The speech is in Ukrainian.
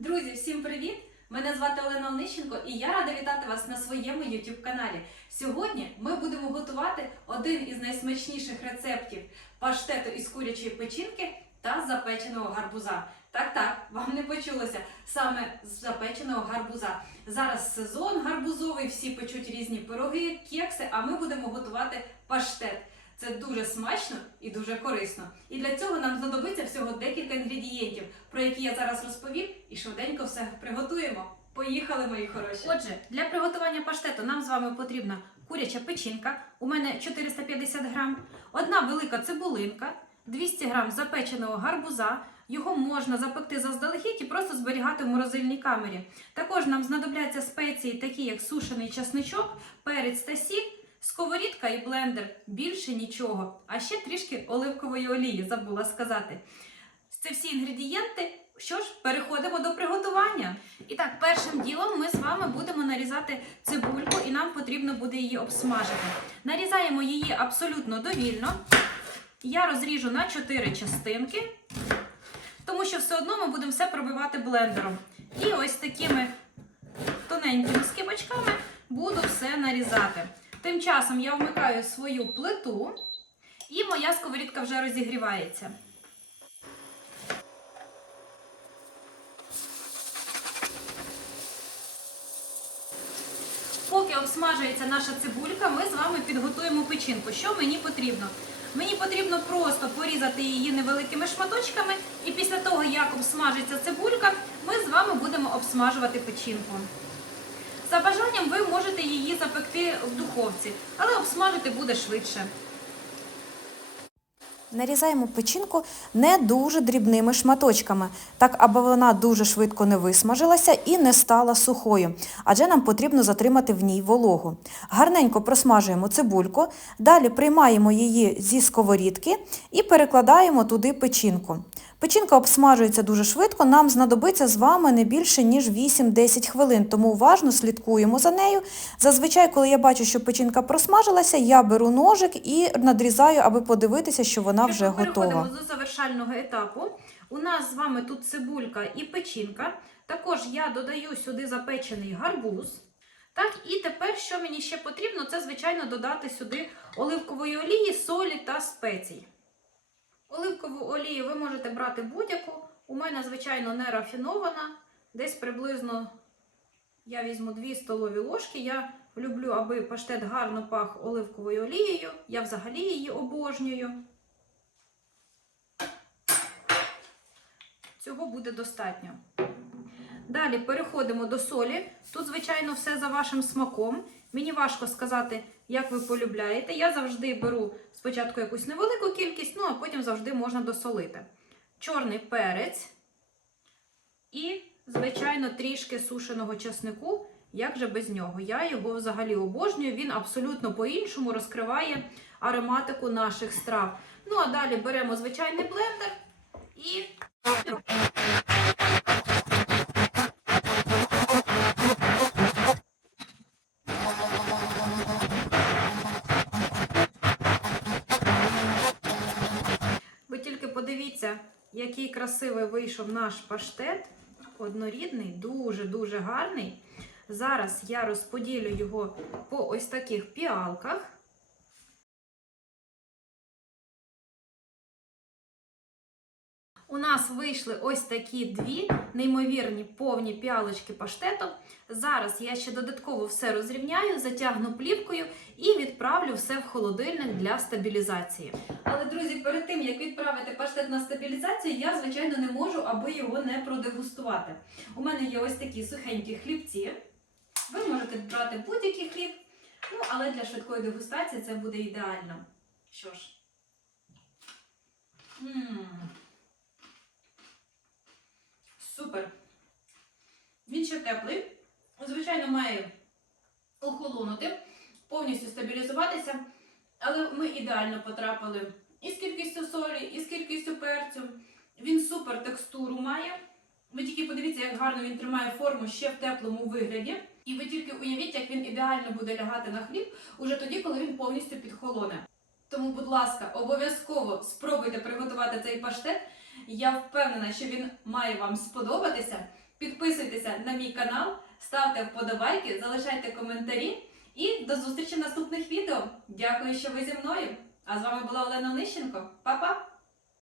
Друзі, всім привіт! Мене звати Олена Онищенко і я рада вітати вас на своєму YouTube каналі. Сьогодні ми будемо готувати один із найсмачніших рецептів паштету із курячої печінки та запеченого гарбуза. Так, так, вам не почулося саме з запеченого гарбуза. Зараз сезон гарбузовий, всі печуть різні пироги, кекси, а ми будемо готувати паштет. Це дуже смачно і дуже корисно. І для цього нам знадобиться всього декілька інгредієнтів, про які я зараз розповім, і швиденько все приготуємо. Поїхали, мої хороші. Отже, для приготування паштету нам з вами потрібна куряча печінка. У мене 450 грам, одна велика цибулинка, 200 грам запеченого гарбуза. Його можна запекти заздалегідь і просто зберігати в морозильній камері. Також нам знадобляться спеції, такі як сушений часничок, перець та сіль. Сковорідка і блендер більше нічого, а ще трішки оливкової олії, забула сказати. Це всі інгредієнти. Що ж, переходимо до приготування. І так, першим ділом ми з вами будемо нарізати цибульку, і нам потрібно буде її обсмажити. Нарізаємо її абсолютно довільно. Я розріжу на 4 частинки, тому що все одно ми будемо все пробивати блендером. І ось такими тоненькими скибочками буду все нарізати. Тим часом я вмикаю свою плиту, і моя сковорідка вже розігрівається. Поки обсмажується наша цибулька, ми з вами підготуємо печінку. Що мені потрібно? Мені потрібно просто порізати її невеликими шматочками, і після того, як обсмажиться цибулька, ми з вами будемо обсмажувати печінку. За бажанням ви можете її запекти в духовці, але обсмажити буде швидше. Нарізаємо печінку не дуже дрібними шматочками, так аби вона дуже швидко не висмажилася і не стала сухою, адже нам потрібно затримати в ній вологу. Гарненько просмажуємо цибульку, далі приймаємо її зі сковорідки і перекладаємо туди печінку. Печінка обсмажується дуже швидко, нам знадобиться з вами не більше, ніж 8-10 хвилин, тому уважно слідкуємо за нею. Зазвичай, коли я бачу, що печінка просмажилася, я беру ножик і надрізаю, аби подивитися, що вона вже готова. переходимо до завершального етапу. У нас з вами тут цибулька і печінка. Також я додаю сюди запечений гарбуз. Так, і тепер, що мені ще потрібно, це, звичайно, додати сюди оливкової олії, солі та спецій. Оливкову олію ви можете брати будь-яку. У мене, звичайно, не рафінована. Десь приблизно я візьму 2 столові ложки. Я люблю, аби паштет гарно пах оливковою олією. Я взагалі її обожнюю. Цього буде достатньо. Далі переходимо до солі. Тут, звичайно, все за вашим смаком. Мені важко сказати, як ви полюбляєте. Я завжди беру спочатку якусь невелику кількість, ну а потім завжди можна досолити. Чорний перець і, звичайно, трішки сушеного часнику. Як же без нього? Я його взагалі обожнюю. Він абсолютно по-іншому розкриває ароматику наших страв. Ну, а далі беремо звичайний блендер і. Який красивий вийшов наш паштет. Однорідний, дуже-дуже гарний. Зараз я розподілю його по ось таких піалках. У нас вийшли ось такі дві неймовірні повні піалочки паштету. Зараз я ще додатково все розрівняю, затягну плівкою і відправлю все в холодильник для стабілізації. Але, друзі, перед тим як відправити паштет на стабілізацію, я, звичайно, не можу, аби його не продегустувати. У мене є ось такі сухенькі хлібці. Ви можете брати будь-який хліб, ну але для швидкої дегустації це буде ідеально. Що ж. М. Супер. Він ще теплий. Звичайно, має охолонути, повністю стабілізуватися. Але ми ідеально потрапили і з кількістю солі, і з кількістю перцю. Він супер текстуру має. Ви тільки подивіться, як гарно він тримає форму ще в теплому вигляді. І ви тільки уявіть, як він ідеально буде лягати на хліб уже тоді, коли він повністю підхолоне. Тому, будь ласка, обов'язково спробуйте приготувати цей паштет. Я впевнена, що він має вам сподобатися. Підписуйтеся на мій канал, ставте вподобайки, залишайте коментарі і до зустрічі в наступних відео. Дякую, що ви зі мною. А з вами була Олена Онищенко. Па-па!